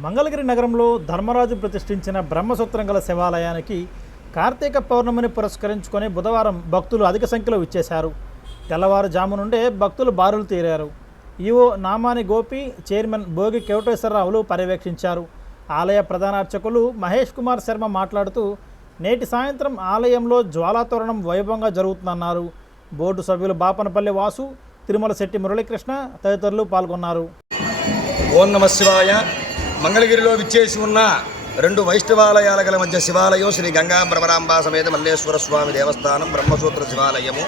మంగళగిరి నగరంలో ధర్మరాజు ప్రతిష్ఠించిన బ్రహ్మసూత్రం గల శివాలయానికి కార్తీక పౌర్ణమిని పురస్కరించుకొని బుధవారం భక్తులు అధిక సంఖ్యలో విచ్చేశారు. తెల్లవారుజాము నుండే భక్తులు బారులు తీరారు. ఈవో నామాని గోపి, చైర్మన్ భోగి కేవటేశ్వరరావులు పర్యవేక్షించారు. ఆలయ ప్రధాన అర్చకులు మహేష్ కుమార్ శర్మ మాట్లాడుతూ నేటి సాయంత్రం ఆలయంలో జ్వాలాతోరణం వైభవంగా జరుగుతుందన్నారు. బోర్డు సభ్యులు బాపనపల్లి వాసు, తిరుమల శెట్టి మురళీకృష్ణ తదితరులు పాల్గొన్నారు. ఓం నమ శివాయ. మంగళగిరిలో విచ్చేసి ఉన్న రెండు వైష్ణవాలయాల గల మధ్య శివాలయం శ్రీ గంగా భ్రమరాంబ సమేత మల్లేశ్వర స్వామి దేవస్థానం బ్రహ్మసూత్ర శివాలయము.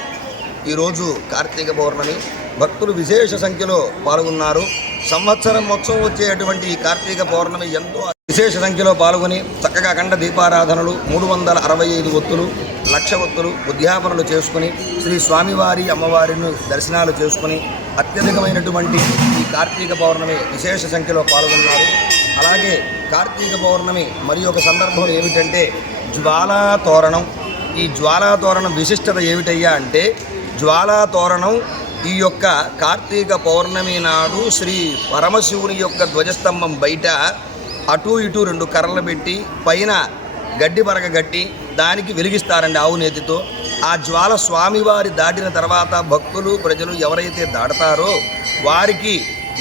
ఈరోజు కార్తీక పౌర్ణమి, భక్తులు విశేష సంఖ్యలో పాల్గొన్నారు. సంవత్సరం మొత్తం వచ్చేటువంటి ఈ కార్తీక పౌర్ణమి ఎంతో విశేష సంఖ్యలో పాల్గొని చక్కగా అఖండ దీపారాధనలు, 365 ఒత్తులు, 1,00,000 ఒత్తులు ఉద్యాపనలు చేసుకుని శ్రీ స్వామివారి అమ్మవారిని దర్శనాలు చేసుకుని అత్యధికమైనటువంటి ఈ కార్తీక పౌర్ణమి విశేష సంఖ్యలో పాల్గొన్నారు. అలాగే కార్తీక పౌర్ణమి మరి ఒక సందర్భం ఏమిటంటే జ్వాలాతోరణం. ఈ జ్వాలాతోరణం విశిష్టత ఏమిటయ్యా అంటే, జ్వాలాతోరణం ఈ యొక్క కార్తీక పౌర్ణమి నాడు శ్రీ పరమశివుని యొక్క ధ్వజస్తంభం బయట అటు ఇటు 2 కర్రలు పెట్టి పైన గడ్డి పరగ గట్టి దానికి వెలిగిస్తారండి ఆవు నేతితో. ఆ జ్వాల స్వామివారి దాటిన తర్వాత భక్తులు ప్రజలు ఎవరైతే దాడతారో వారికి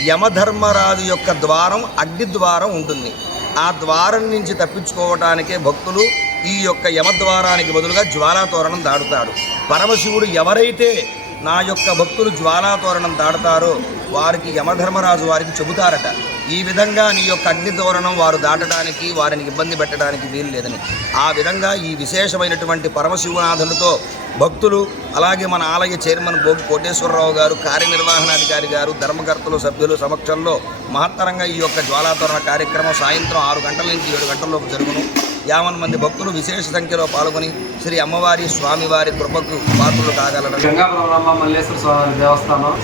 యమధర్మరాజు యొక్క ద్వారం, అగ్నిద్వారం ఉంటుంది. ఆ ద్వారం నుంచి తప్పించుకోవటానికే భక్తులు ఈ యొక్క యమద్వారానికి బదులుగా జ్వాలాతోరణం దాడుతాడు. పరమశివుడు ఎవరైతే నా యొక్క భక్తులు జ్వాలాతోరణం దాడతారో వారికి యమధర్మరాజు వారికి చెబుతారట, ఈ విధంగా నీ యొక్క అగ్నితోరణం వారు దాటడానికి, వారిని ఇబ్బంది పెట్టడానికి వీలు లేదని. ఆ విధంగా ఈ విశేషమైనటువంటి పరమశివనాథులతో భక్తులు, అలాగే మన ఆలయ చైర్మన్ భోగి కోటేశ్వరరావు గారు, కార్యనిర్వహణాధికారి గారు, ధర్మకర్తలు, సభ్యులు సమక్షంలో మహత్తరంగా ఈ యొక్క జ్వాలాతోరణ కార్యక్రమం సాయంత్రం 6 గంటల నుంచి 7 గంటల్లోపు జరుగును. 50 మంది భక్తులు విశేష సంఖ్యలో పాల్గొని శ్రీ అమ్మవారి స్వామివారి కృపకు పాత్రలు కాగలరు. గంగా భ్రమరాంబ మల్లేశ్వర స్వామి దేవస్థానం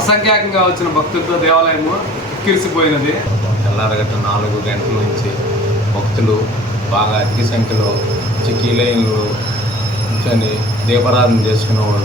అసంఖ్యాకంగా వచ్చిన భక్తులతో దేవాలయము కిరిసిపోయినది. తెల్లారగట్ట 4 గంటల నుంచి భక్తులు బాగా అధిక సంఖ్యలో క్యూ లైన్లో కూర్చొని దీపారాధన చేసుకునేవాళ్ళు.